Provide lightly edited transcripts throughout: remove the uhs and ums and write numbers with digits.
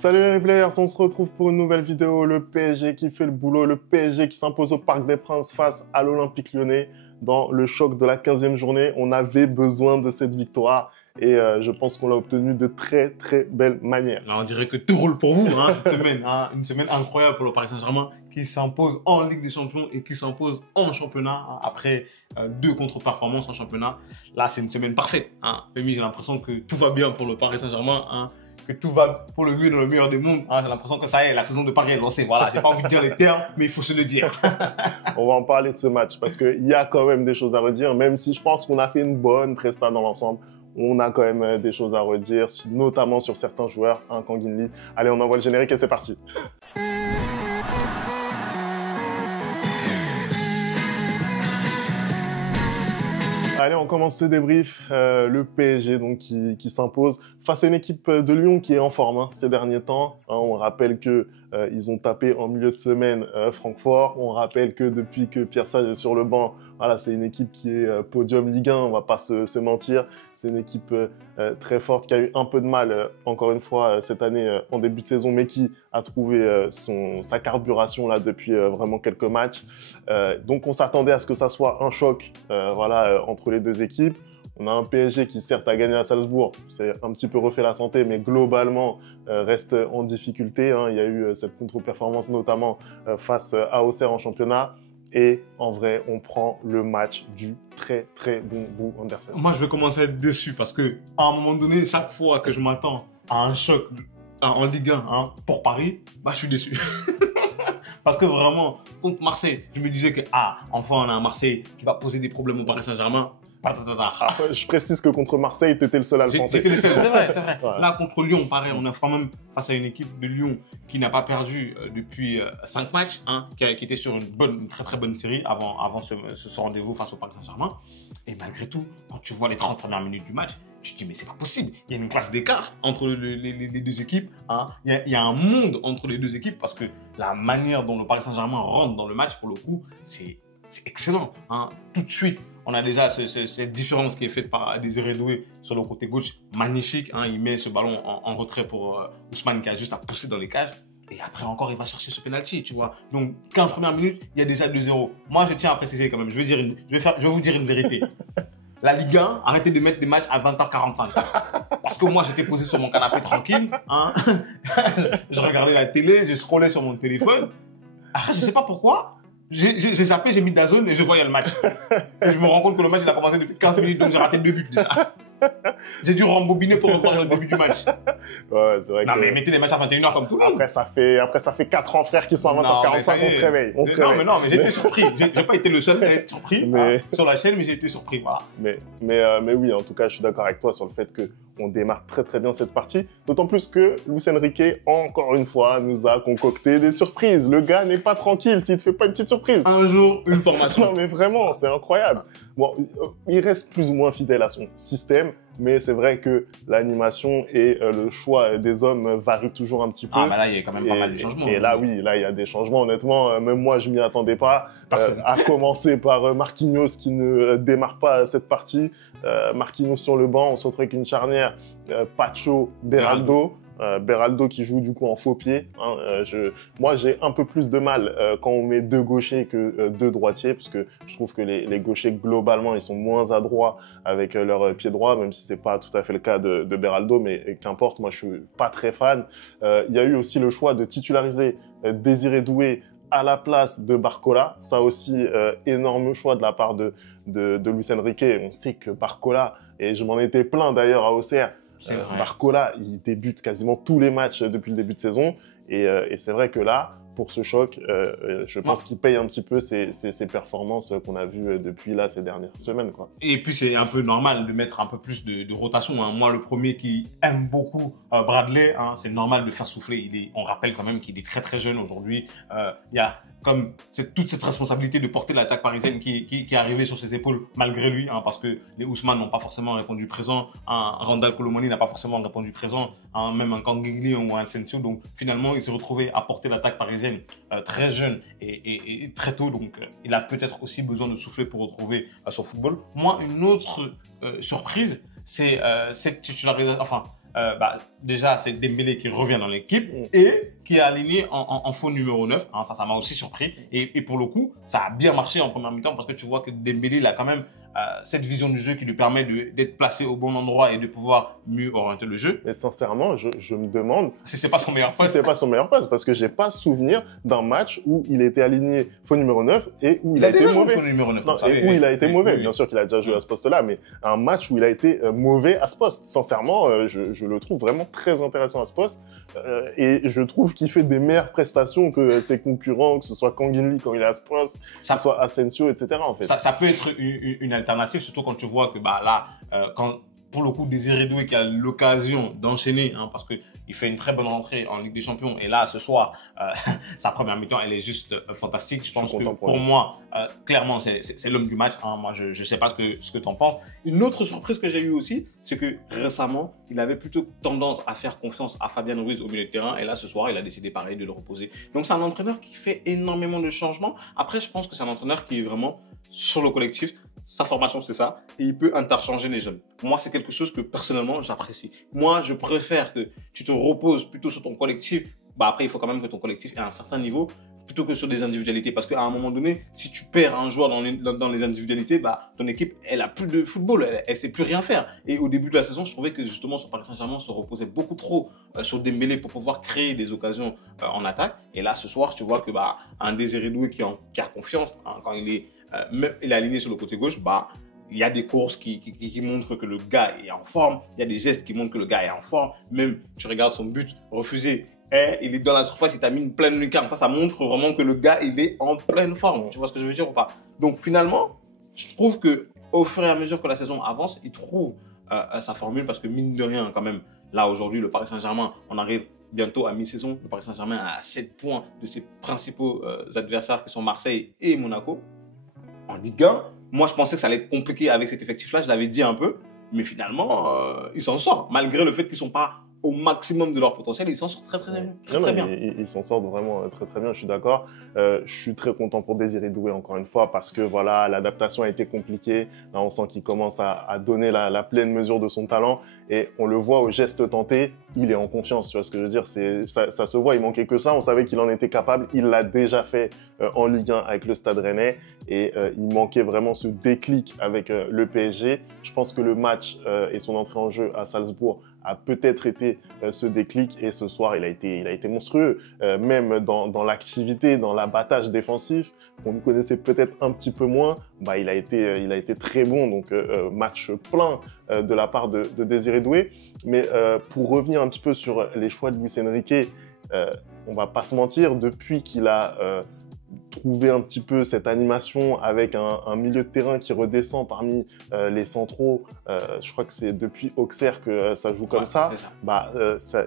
Salut les players, on se retrouve pour une nouvelle vidéo. Le PSG qui fait le boulot, le PSG qui s'impose au Parc des Princes face à l'Olympique Lyonnais dans le choc de la 15e journée. On avait besoin de cette victoire et je pense qu'on l'a obtenue de très très belle manière. Alors, on dirait que tout roule pour vous cette semaine. Une semaine incroyable pour le Paris Saint-Germain qui s'impose en Ligue des Champions et qui s'impose en championnat après deux contre-performances en championnat. Là, c'est une semaine parfaite. J'ai l'impression que tout va bien pour le Paris Saint-Germain. Que tout va pour le mieux dans le meilleur des mondes. J'ai l'impression que ça y est, la saison de Paris est lancée. Voilà, j'ai pas envie de dire les termes, mais il faut se le dire. On va en parler de ce match parce qu'il y a quand même des choses à redire, même si je pense qu'on a fait une bonne presta dans l'ensemble. On a quand même des choses à redire, notamment sur certains joueurs, Kang-in Lee. Allez, on envoie le générique et c'est parti. Allez, on commence ce débrief. Le PSG donc qui s'impose face à une équipe de Lyon qui est en forme ces derniers temps. On rappelle que ils ont tapé en milieu de semaine Francfort. On rappelle que depuis que Pierre Sage est sur le banc, voilà, c'est une équipe qui est podium Ligue 1. On va pas se mentir. C'est une équipe très forte qui a eu un peu de mal, encore une fois, cette année en début de saison, mais qui a trouvé sa carburation là depuis vraiment quelques matchs. Donc on s'attendait à ce que ça soit un choc, entre les deux équipes. On a un PSG qui certes a gagné à Salzbourg, c'est un petit peu refait la santé, mais globalement reste en difficulté. Il y a eu cette contre-performance notamment face à Auxerre en championnat. Et en vrai, on prend le match du très très bon goût Andersen. Moi, je vais commencer à être déçu parce que à un moment donné, chaque fois que je m'attends à un choc en Ligue 1 pour Paris, je suis déçu. Parce que vraiment, contre Marseille, je me disais que enfin on a un Marseille qui va poser des problèmes au Paris Saint-Germain. Je précise que contre Marseille, tu étais le seul à le penser. C'est vrai. Ouais. Là, contre Lyon, pareil, on est quand même face à une équipe de Lyon qui n'a pas perdu depuis 5 matchs, qui était sur une très très bonne série avant ce rendez-vous face au Paris Saint-Germain. Et malgré tout, quand tu vois les 30 premières minutes du match, tu te dis mais c'est pas possible. Il y a une classe d'écart entre les deux équipes. Il y a un monde entre les deux équipes parce que la manière dont le Paris Saint-Germain rentre dans le match, pour le coup, c'est excellent. Tout de suite, on a déjà cette différence qui est faite par Désiré Doué sur le côté gauche, magnifique. Il met ce ballon en retrait pour Ousmane qui a juste à pousser dans les cages. Et après encore, il va chercher ce penalty, tu vois. Donc, 15 premières minutes, il y a déjà 2-0. Moi, je tiens à préciser quand même, je vais vous dire une vérité. La Ligue 1, arrêtez de mettre des matchs à 20h45. Parce que moi, j'étais posé sur mon canapé tranquille. Je regardais la télé, je scrollais sur mon téléphone. Après, je sais pas pourquoi. J'ai zappé, j'ai mis DAZN et je voyais le match. Et je me rends compte que le match il a commencé depuis 15 minutes, donc j'ai raté 2 buts déjà. J'ai dû rembobiner pour revoir le début du match. Ouais, c'est vrai. Non, mais mettez les matchs à 21h comme tout le monde. Après, ça fait 4 ans, frère, qui sont à 20h45, on se réveille. Non, mais j'ai été surpris. J'ai pas été le seul à être surpris sur la chaîne, mais j'ai été surpris, voilà. Mais oui, en tout cas, je suis d'accord avec toi sur le fait que on démarre très très bien cette partie. D'autant plus que Luis Enrique, encore une fois, nous a concocté des surprises. Le gars n'est pas tranquille s'il ne te fait pas une petite surprise. Un jour, une formation. Non mais vraiment, c'est incroyable. Bon, il reste plus ou moins fidèle à son système, mais c'est vrai que l'animation et le choix des hommes varient toujours un petit peu. Mais là, il y a quand même pas mal de changements. Et là, oui, là, il y a des changements. Honnêtement, même moi, je m'y attendais pas. À commencer par Marquinhos qui ne démarre pas cette partie. Marquinhos sur le banc, on se retrouve avec une charnière Pacho, Beraldo. Beraldo qui joue du coup en faux pied. Moi, j'ai un peu plus de mal quand on met 2 gauchers que 2 droitiers, parce que je trouve que les gauchers, globalement, ils sont moins adroits avec leur pied droit, même si c'est pas tout à fait le cas de Beraldo, mais qu'importe, moi, je suis pas très fan. Il y a eu aussi le choix de titulariser Désiré Doué à la place de Barcola. Ça aussi, énorme choix de la part de Luis Enrique. On sait que Barcola, et je m'en étais plaint d'ailleurs à Auxerre, Barcola, il débute quasiment tous les matchs depuis le début de saison. Et c'est vrai que là, pour ce choc, je pense qu'il paye un petit peu ses performances qu'on a vues depuis là, ces dernières semaines, quoi. Et puis, c'est un peu normal de mettre un peu plus de rotation. Moi, le premier qui aime beaucoup Bradley, c'est normal de faire souffler. On rappelle quand même qu'il est très très jeune aujourd'hui. Il y a comme toute cette responsabilité de porter l'attaque parisienne qui est arrivée sur ses épaules malgré lui, parce que les Ousmane n'ont pas forcément répondu présent, Randal Colomoni n'a pas forcément répondu présent, même un Kang-in Lee ou un Sensio. Donc finalement, il s'est retrouvé à porter l'attaque parisienne très jeune et très tôt. Donc il a peut-être aussi besoin de souffler pour retrouver son football. Moi, une autre surprise, c'est cette titularisation, déjà, c'est Dembélé qui revient dans l'équipe et qui est aligné en faux numéro 9. Hein, ça m'a aussi surpris. Et pour le coup, ça a bien marché en première mi-temps parce que tu vois que Dembélé, il a quand même cette vision du jeu qui lui permet d'être placé au bon endroit et de pouvoir mieux orienter le jeu. Mais sincèrement, je me demande si c'est pas son meilleur poste. Si c'est pas son meilleur poste, parce que j'ai pas souvenir d'un match où il était aligné faux numéro 9 et où il a été mauvais. Faux numéro 9, et où il a été mauvais. Bien sûr qu'il a déjà joué à ce poste-là, mais un match où il a été mauvais à ce poste. Sincèrement, je le trouve vraiment très intéressant à ce poste et je trouve qu'il fait des meilleures prestations que ses concurrents, que ce soit Kangin Lee quand il est à ce poste, que ce soit Asensio, etc. En fait. Ça peut être une alternative, surtout quand tu vois que là, quand pour le coup Désiré Doué qui a l'occasion d'enchaîner, hein, parce qu'il fait une très bonne rentrée en Ligue des Champions et là ce soir sa première mi-temps elle est juste fantastique. Je pense que pour moi clairement c'est l'homme du match, hein. Moi je sais pas ce que tu en penses. Une autre surprise que j'ai eue aussi, c'est que récemment il avait plutôt tendance à faire confiance à Fabian Ruiz au milieu de terrain et là ce soir il a décidé pareil de le reposer. Donc c'est un entraîneur qui fait énormément de changements. Après je pense que c'est un entraîneur qui est vraiment sur le collectif. Sa formation, c'est ça. Et il peut interchanger les jeunes. Moi, c'est quelque chose que personnellement, j'apprécie. Moi, je préfère que tu te reposes plutôt sur ton collectif. Après, il faut quand même que ton collectif ait un certain niveau plutôt que sur des individualités. Parce qu'à un moment donné, si tu perds un joueur dans les individualités, ton équipe, elle a plus de football. Elle sait plus rien faire. Et au début de la saison, je trouvais que justement, sur Paris Saint-Germain, se reposait beaucoup trop sur Dembélé pour pouvoir créer des occasions en attaque. Et là, ce soir, tu vois que un Désiré Doué qui a confiance, hein, quand il est aligné sur le côté gauche, il y a des courses qui montrent que le gars est en forme. Il y a des gestes qui montrent que le gars est en forme. Même, tu regardes son but refusé. Il est dans la surface, il t'a mis une pleine lucarne. Ça montre vraiment que le gars, il est en pleine forme. Tu vois ce que je veux dire ou pas? Donc, finalement, je trouve que au fur et à mesure que la saison avance, il trouve sa formule parce que mine de rien, quand même, là, aujourd'hui, le Paris Saint-Germain, on arrive bientôt à mi-saison. Le Paris Saint-Germain a 7 points de ses principaux adversaires qui sont Marseille et Monaco. En Ligue 1, moi je pensais que ça allait être compliqué avec cet effectif-là, je l'avais dit un peu, mais finalement, ils s'en sortent. Malgré le fait qu'ils ne sont pas au maximum de leur potentiel, ils s'en sortent très bien. Ils s'en sortent vraiment très bien, je suis d'accord. Je suis très content pour Désiré Doué encore une fois parce que voilà, l'adaptation a été compliquée. Là, on sent qu'il commence à donner la pleine mesure de son talent et on le voit au geste tenté, il est en confiance, tu vois ce que je veux dire, ça se voit, il manquait que ça, on savait qu'il en était capable, il l'a déjà fait en Ligue 1 avec le Stade Rennais et il manquait vraiment ce déclic avec le PSG. Je pense que le match et son entrée en jeu à Salzbourg a peut-être été ce déclic et ce soir il a été monstrueux, même dans l'activité, dans l'abattage défensif qu'on nous connaissait peut-être un petit peu moins, il a été très bon, donc match plein de la part de Désiré Doué. Mais pour revenir un petit peu sur les choix de Luis Enrique, on va pas se mentir, depuis qu'il a trouver un petit peu cette animation avec un milieu de terrain qui redescend parmi les centraux. Je crois que c'est depuis Auxerre que ça joue comme ça.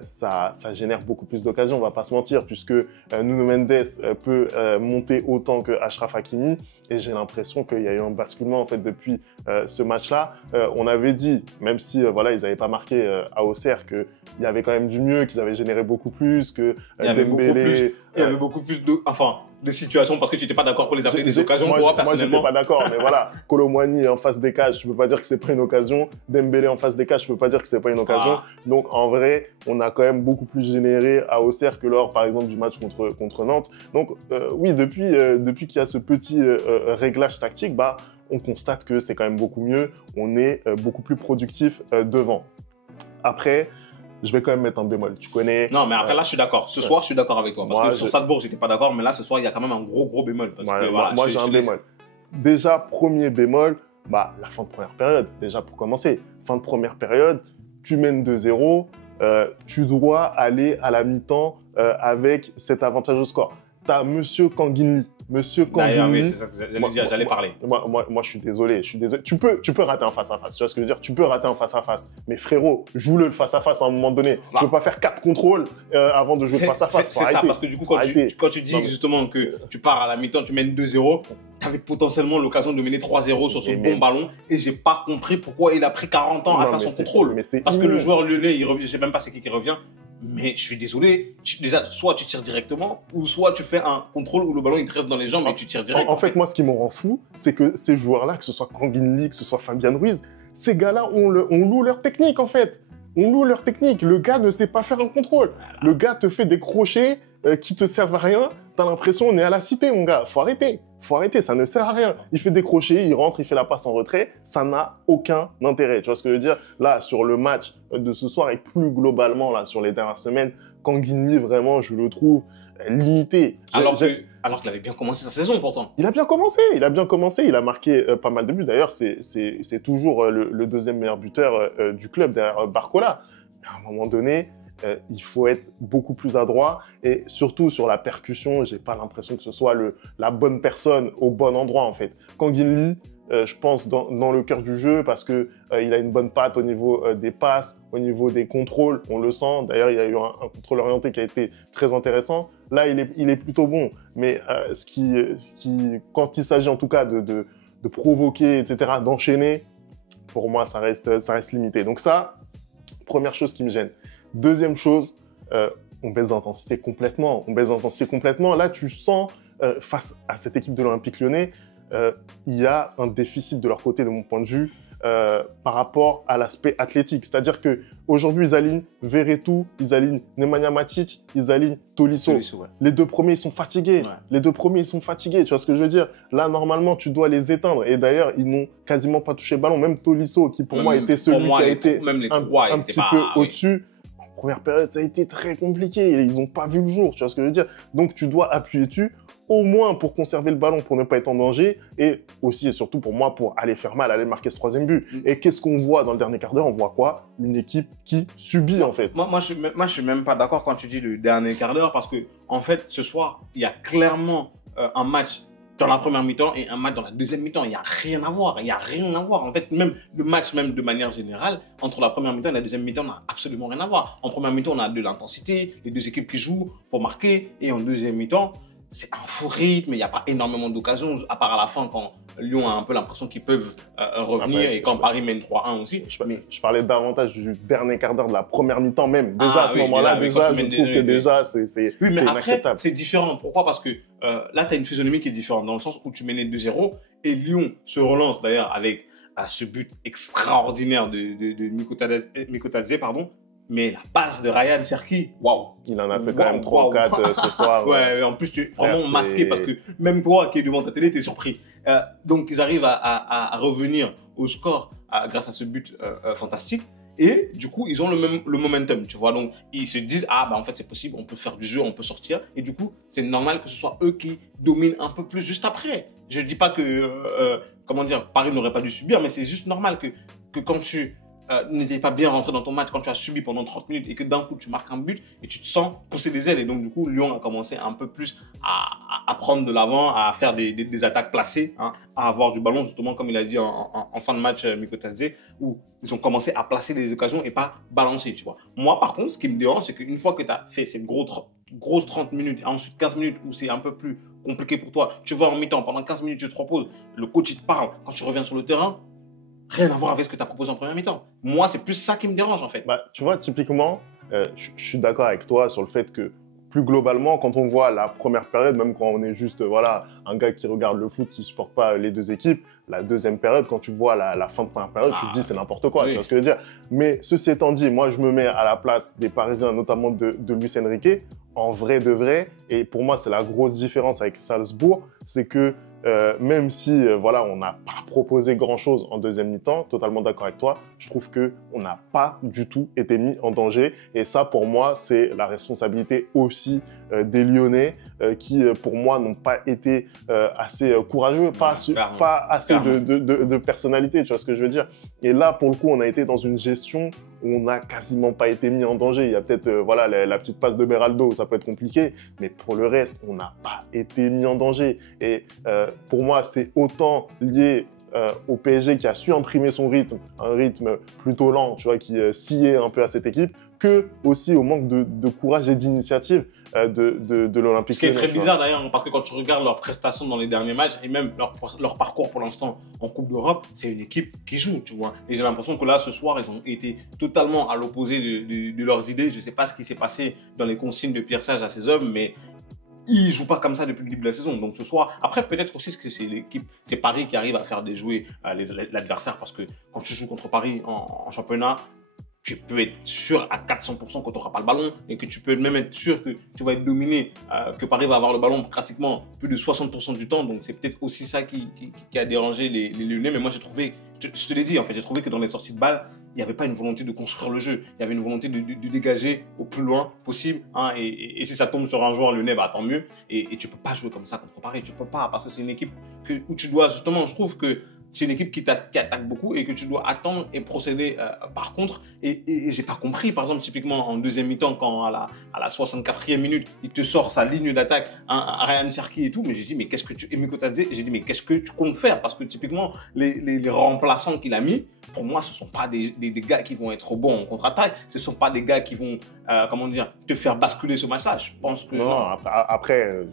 Ça génère beaucoup plus d'occasions, on va pas se mentir, puisque Nuno Mendes peut monter autant que Achraf Hakimi. Et j'ai l'impression qu'il y a eu un basculement en fait depuis ce match-là. On avait dit, même si ils n'avaient pas marqué à Auxerre, qu'il y avait quand même du mieux, qu'ils avaient généré beaucoup plus, que Dembélé... Il y avait beaucoup plus de situations parce que tu n'étais pas d'accord pour les appeler des occasions. Moi, j'étais pas d'accord, mais voilà, Kolo Muani en face des cages, tu peux pas dire que c'est pas une occasion. Dembélé en face des cages, tu peux pas dire que c'est pas une occasion. Donc en vrai, on a quand même beaucoup plus généré à Auxerre que lors, par exemple, du match contre Nantes. Donc oui, depuis qu'il y a ce petit réglage tactique, on constate que c'est quand même beaucoup mieux. On est beaucoup plus productif devant. Après, je vais quand même mettre un bémol. Tu connais. Non, mais après là, je suis d'accord. Ce soir, je suis d'accord avec toi. Parce que sur Salzbourg, j'étais pas d'accord, mais là, ce soir, il y a quand même un gros bémol. Parce que, moi, j'ai un bémol. Déjà, premier bémol, la fin de première période. Déjà, pour commencer, fin de première période, tu mènes 2-0, tu dois aller à la mi-temps avec cet avantage au score. Tu as Monsieur Kangin Lee. Monsieur Kangin Lee. Oui, c'est ça que j'allais parler. Moi, je suis désolé. Tu peux rater un face-à-face. Tu vois ce que je veux dire? Tu peux rater un face-à-face. Mais frérot, joue-le face-à-face à un moment donné. Tu peux pas faire 4 contrôles avant de jouer face-à-face. C'est ça, parce que du coup, quand tu dis justement que tu pars à la mi-temps, tu mènes 2-0, tu avais potentiellement l'occasion de mener 3-0 sur ce bon ballon. Et j'ai pas compris pourquoi il a pris 40 ans à faire son contrôle. Parce que le joueur lyonnais, il revient. Je sais même pas c'est qui revient. Mais je suis désolé, déjà, soit tu tires directement, ou soit tu fais un contrôle où le ballon il te reste dans les jambes et tu tires direct. En fait, moi, ce qui me rend fou, c'est que ces joueurs-là, que ce soit Kangin Lee, que ce soit Fabian Ruiz, ces gars-là, on loue leur technique, en fait. on loue leur technique. Le gars ne sait pas faire un contrôle. Le gars te fait des crochets qui te servent à rien. T'as l'impression on est à la cité, mon gars. Faut arrêter, ça ne sert à rien. Il fait des crochets, il rentre, il fait la passe en retrait. Ça n'a aucun intérêt. Tu vois ce que je veux dire? Là, sur le match de ce soir et plus globalement là sur les dernières semaines, Kangin Lee, vraiment, je le trouve limité. Alors qu'il avait bien commencé sa saison, pourtant. Il a bien commencé. Il a marqué pas mal de buts. D'ailleurs, c'est toujours le deuxième meilleur buteur du club derrière Barcola. Mais à un moment donné, il faut être beaucoup plus adroit et surtout sur la percussion, j'ai pas l'impression que ce soit la bonne personne au bon endroit en fait. Kangin Lee, je pense dans le cœur du jeu parce que il a une bonne patte au niveau des passes, au niveau des contrôles, on le sent. D'ailleurs, il y a eu un contrôle orienté qui a été très intéressant. Là, il est plutôt bon, mais quand il s'agit en tout cas de provoquer, etc., d'enchaîner, pour moi, ça reste limité. Donc ça, première chose qui me gêne. Deuxième chose, on baisse d'intensité complètement. Là, tu sens, face à cette équipe de l'Olympique Lyonnais, il y a un déficit de leur côté, de mon point de vue, par rapport à l'aspect athlétique. C'est-à-dire qu'aujourd'hui, ils alignent Verretou, ils alignent Nemanja Matic, ils alignent Tolisso. Ouais. Les deux premiers, ils sont fatigués. Ouais. Tu vois ce que je veux dire? Là, normalement, tu dois les éteindre. Et d'ailleurs, ils n'ont quasiment pas touché le ballon. Même Tolisso, qui pour moi était celui qui a été un petit peu au-dessus. Première période, ça a été très compliqué. Ils n'ont pas vu le jour, tu vois ce que je veux dire? Donc, tu dois appuyer dessus, au moins pour conserver le ballon, pour ne pas être en danger, et aussi et surtout pour moi, pour aller faire mal, aller marquer ce troisième but. Et qu'est-ce qu'on voit dans le dernier quart d'heure? On voit quoi? Une équipe qui subit, en fait. Moi, je suis même pas d'accord quand tu dis le dernier quart d'heure, parce que, en fait, ce soir, il y a clairement un match dans la première mi-temps et un match dans la deuxième mi-temps. Il n'y a rien à voir. En fait, même le match, même de manière générale, entre la première mi-temps et la deuxième mi-temps, n'a absolument rien à voir. En première mi-temps, on a de l'intensité, les deux équipes qui jouent pour marquer. Et en deuxième mi-temps, c'est un faux rythme. Il n'y a pas énormément d'occasions, à part à la fin quand Lyon a un peu l'impression qu'ils peuvent revenir et quand Paris mène 3-1 aussi. Je parlais davantage du dernier quart d'heure de la première mi-temps même. Déjà, à ce moment-là, je trouve que déjà, c'est inacceptable. Après, c'est différent. Pourquoi? Parce que là, tu as une physionomie qui est différente, dans le sens où tu menais 2-0 et Lyon se relance d'ailleurs avec ce but extraordinaire de Mikotadze, pardon. Mais la passe de Ryan Cherki, waouh! Il en a fait quand même 3 ou 4 ce soir. Ouais, en plus, tu es vraiment masqué parce que même toi qui es devant ta télé, tu es surpris. Donc, ils arrivent à revenir au score grâce à ce but fantastique. Et du coup, ils ont le momentum, tu vois. Donc, ils se disent, en fait, c'est possible, on peut faire du jeu, on peut sortir. Et du coup, c'est normal que ce soit eux qui dominent un peu plus juste après. Je ne dis pas que, Paris n'aurait pas dû subir, mais c'est juste normal que quand tu n'étais pas bien rentré dans ton match, quand tu as subi pendant 30 minutes et que d'un coup tu marques un but et tu te sens pousser des ailes. Et donc du coup, Lyon a commencé un peu plus à prendre de l'avant, à faire des attaques placées, hein, à avoir du ballon, justement comme il a dit en fin de match Mikotadze, où ils ont commencé à placer des occasions et pas balancer, tu vois. Moi par contre, ce qui me dérange, c'est qu'une fois que tu as fait cette grosse 30 minutes, et ensuite 15 minutes où c'est un peu plus compliqué pour toi, tu vas en mi-temps, pendant 15 minutes tu te reposes, le coach il te parle, quand tu reviens sur le terrain, rien à voir avec ce que tu as proposé en première mi-temps. Moi, c'est plus ça qui me dérange, en fait. Tu vois, typiquement, je suis d'accord avec toi sur le fait que, plus globalement, quand on voit la première période, même quand on est juste un gars qui regarde le foot, qui ne supporte pas les deux équipes, la deuxième période, quand tu vois la fin de première période, tu te dis c'est n'importe quoi, tu vois ce que je veux dire. Mais ceci étant dit, moi, je me mets à la place des Parisiens, notamment de Luis Enrique, en vrai de vrai, et pour moi, c'est la grosse différence avec Salzbourg, c'est que même si on n'a pas proposé grand-chose en deuxième mi-temps, totalement d'accord avec toi, je trouve qu'on n'a pas du tout été mis en danger. Et ça, pour moi, c'est la responsabilité aussi des Lyonnais qui, pour moi, n'ont pas été assez courageux, pas assez de personnalité, tu vois ce que je veux dire. Et là, pour le coup, on a été dans une gestion où on n'a quasiment pas été mis en danger. Il y a peut-être la petite passe de Beraldo, ça peut être compliqué, mais pour le reste, on n'a pas été mis en danger. Et pour moi, c'est autant lié au PSG qui a su imprimer son rythme, un rythme plutôt lent, tu vois, qui sciait un peu à cette équipe, que aussi au manque de courage et d'initiative de l'Olympique. Ce qui est très bizarre d'ailleurs, parce que quand tu regardes leurs prestations dans les derniers matchs et même leur parcours pour l'instant en Coupe d'Europe, c'est une équipe qui joue, tu vois. Et j'ai l'impression que là, ce soir, ils ont été totalement à l'opposé de leurs idées. Je ne sais pas ce qui s'est passé dans les consignes de Pierre Sage à ses hommes, mais ils ne jouent pas comme ça depuis le début de la saison. Donc ce soir, après peut-être aussi que c'est l'équipe, c'est Paris qui arrive à faire déjouer l'adversaire, parce que quand tu joues contre Paris en championnat, tu peux être sûr à 400% que tu n'auras pas le ballon et que tu peux même être sûr que tu vas être dominé, que Paris va avoir le ballon pratiquement plus de 60% du temps. Donc, c'est peut-être aussi ça qui a dérangé les Lyonnais. Mais moi, j'ai trouvé, je te l'ai dit, en fait, j'ai trouvé que dans les sorties de balles, il n'y avait pas une volonté de construire le jeu. Il y avait une volonté de dégager au plus loin possible. Hein, et si ça tombe sur un joueur lyonnais, bah, tant mieux. Et tu ne peux pas jouer comme ça contre Paris. Tu ne peux pas parce que c'est une équipe où tu dois, justement, je trouve que c'est une équipe qui attaque beaucoup et que tu dois attendre et procéder par contre. Et j'ai pas compris, par exemple, typiquement en deuxième mi-temps, quand à la 64e minute, il te sort sa ligne d'attaque, à Ryan Cherki et tout. Mais j'ai dit, mais qu'est-ce que tu. Et Miko Tadze, j'ai dit, mais qu'est-ce que tu comptes faire? Parce que typiquement, les remplaçants qu'il a mis, pour moi, ce ne sont pas des gars qui vont être bons en contre-attaque. Ce ne sont pas des gars qui vont, comment dire, te faire basculer ce match-là. Je pense que. Non, après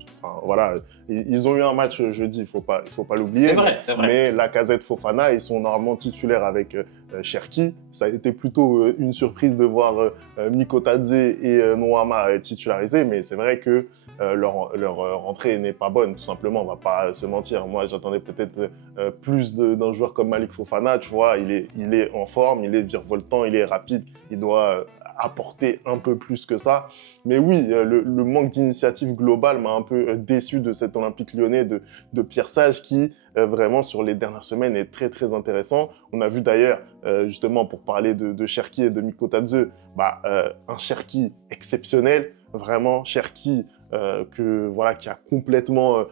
voilà, ils ont eu un match jeudi, il faut pas l'oublier. C'est vrai. Mais Lacazette, Fofana, ils sont normalement titulaires avec Cherki. Ça a été plutôt une surprise de voir Miko Tadze et Noama titularisés, mais c'est vrai que leur rentrée n'est pas bonne, tout simplement, on va pas se mentir. Moi, j'attendais peut-être plus d'un joueur comme Malik Fofana, tu vois, il est en forme, il est virevoltant, il est rapide, il doit apporter un peu plus que ça. Mais oui, le manque d'initiative globale m'a un peu déçu de cet Olympique lyonnais de Pierre Sage qui, vraiment, sur les dernières semaines, est très, très intéressant. On a vu d'ailleurs, justement, pour parler de Cherki et de Miko Tadze, un Cherki exceptionnel, vraiment, Cherki qui a complètement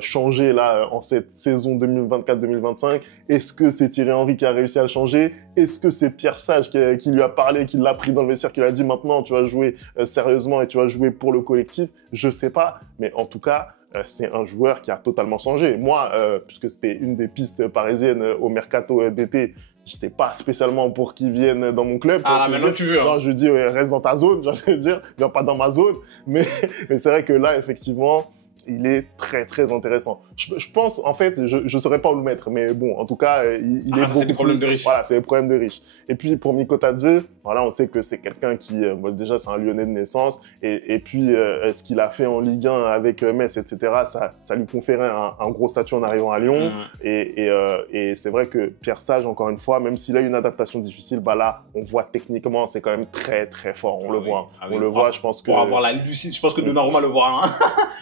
changé là en cette saison 2024-2025. Est-ce que c'est Thierry Henry qui a réussi à le changer? Est-ce que c'est Pierre Sage qui lui a parlé, qui l'a pris dans le vestiaire, qui lui a dit maintenant tu vas jouer sérieusement et tu vas jouer pour le collectif? Je sais pas, mais en tout cas c'est un joueur qui a totalement changé. Moi, puisque c'était une des pistes parisiennes au mercato d'été, j'étais pas spécialement pour qu'ils viennent dans mon club. Ah, maintenant tu veux. Hein. Non, je dis, reste dans ta zone, je veux dire, viens pas dans ma zone. Mais c'est vrai que là, effectivement, il est très, très intéressant. Je pense, en fait, je saurais pas où le mettre, mais bon, en tout cas, il est beaucoup. C'est des problèmes de riches. Voilà, c'est des problèmes de riches. Et puis, pour Miko Tadze, voilà, on sait que c'est quelqu'un qui, déjà, c'est un Lyonnais de naissance. Et puis, ce qu'il a fait en Ligue 1 avec Metz, etc., ça lui conférait un gros statut en arrivant à Lyon. Et c'est vrai que Pierre Sage, encore une fois, même s'il a une adaptation difficile, là, on voit techniquement, c'est quand même très, très fort. On le voit. On le voit, je pense que. Pour avoir la lucidité, je pense que Donnarumma le voit, hein.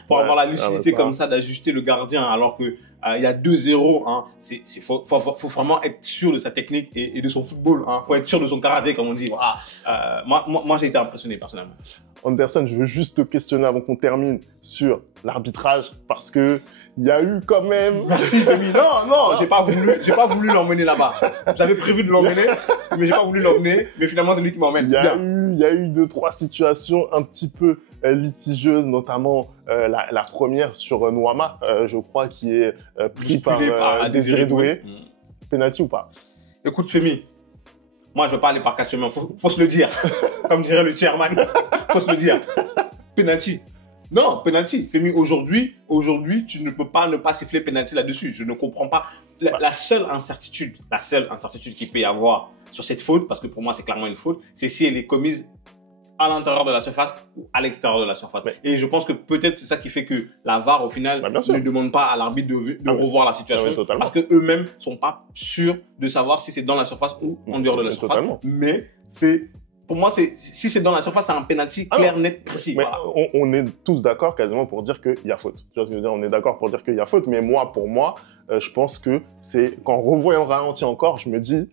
Pour avoir la lucidité comme ça, d'ajuster le gardien, alors que il y a 2-0, hein. Faut vraiment être sûr de sa technique et de son football, hein. Faut être sûr de son karaté, comme on dit. Voilà. Moi, j'ai été impressionné, personnellement. Anderson, je veux juste te questionner avant qu'on termine sur l'arbitrage, parce que il y a eu quand même. Merci, Femi. Non, j'ai pas voulu l'emmener là-bas. J'avais prévu de l'emmener, mais j'ai pas voulu l'emmener. Mais finalement, c'est lui qui m'emmène. Il y a eu 2-3 situations un petit peu litigieuses, notamment la première sur Noama, je crois, qui est pris par Désiré Doué. Penalty ou pas? Écoute, Femi, moi, je veux pas aller par quatre chemins. Faut se le dire. Comme dirait le chairman. Faut se le dire. Penalty. Non, penalty. Femi, aujourd'hui, tu ne peux pas ne pas siffler penalty là-dessus. Je ne comprends pas. La seule incertitude qu'il peut y avoir sur cette faute, parce que pour moi, c'est clairement une faute, c'est si elle est commise à l'intérieur de la surface ou à l'extérieur de la surface. Ouais. Et je pense que peut-être c'est ça qui fait que la VAR, au final, ne demande pas à l'arbitre de revoir la situation. Parce qu'eux-mêmes sont pas sûrs de savoir si c'est dans la surface ou en dehors de la surface. Mais pour moi, si c'est dans la surface, c'est un penalty clair, net, précis. Mais voilà. On est tous d'accord quasiment pour dire qu'il y a faute. Tu vois ce que je veux dire? On est d'accord pour dire qu'il y a faute. Mais pour moi, je pense que c'est, quand revoyant le ralenti encore, je me dis,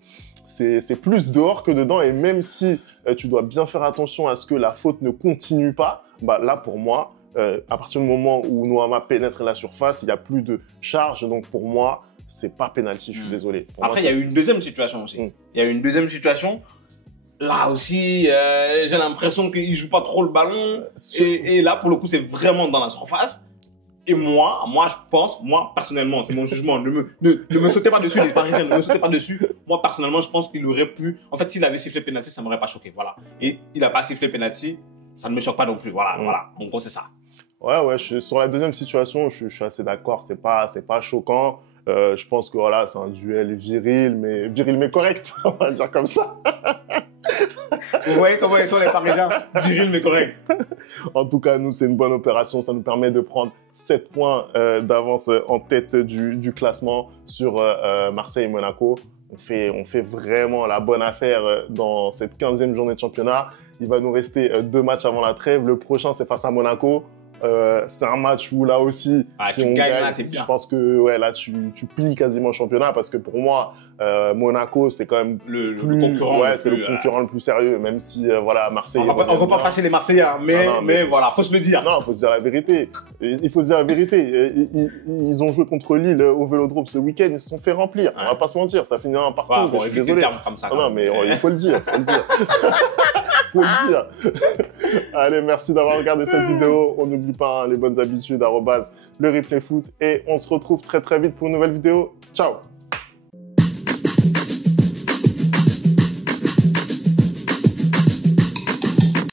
c'est plus dehors que dedans. Et même si tu dois bien faire attention à ce que la faute ne continue pas, là, pour moi, à partir du moment où Noama pénètre la surface, il n'y a plus de charge. Donc, pour moi, c'est pas penalty, je suis désolé. Après, il y a eu une deuxième situation aussi. Il y a eu une deuxième situation. Là aussi, j'ai l'impression qu'il ne joue pas trop le ballon. Et là, pour le coup, c'est vraiment dans la surface. Et moi, je pense, personnellement, c'est mon jugement, ne me sautez pas dessus, les Parisiens, ne me sautez pas dessus. Moi, personnellement, je pense qu'il aurait pu. En fait, s'il avait sifflé penalty, ça ne m'aurait pas choqué. Voilà. Et il n'a pas sifflé penalty, ça ne me choque pas non plus. Voilà. En gros, c'est ça. Ouais, sur la deuxième situation, je suis assez d'accord. C'est pas choquant. Je pense que voilà, c'est un duel viril, mais correct, on va dire comme ça. Vous voyez comment ils sont les Parisiens, viril mais correct. En tout cas, nous, c'est une bonne opération. Ça nous permet de prendre 7 points d'avance en tête du classement sur Marseille et Monaco. on fait vraiment la bonne affaire dans cette 15e journée de championnat. Il va nous rester 2 matchs avant la trêve. Le prochain, c'est face à Monaco. C'est un match où là aussi, si on gagne, je pense que ouais, là tu plies quasiment le championnat parce que pour moi, Monaco c'est quand même le concurrent, le concurrent le plus sérieux, même si voilà Marseille. On va pas fâcher les Marseillais, hein, mais voilà, faut se le dire. Non, faut se dire la vérité. Il faut se dire la vérité. Ils ont joué contre Lille au Vélodrome ce week-end, ils se sont fait remplir. On va pas se mentir, ça finit un partout. Bon, je suis désolé. Comme ça, non, mais il faut le dire. Faut le dire. Allez, merci d'avoir regardé cette vidéo. On n'oublie pas les bonnes habitudes, @le replay foot. Et on se retrouve très très vite pour une nouvelle vidéo. Ciao.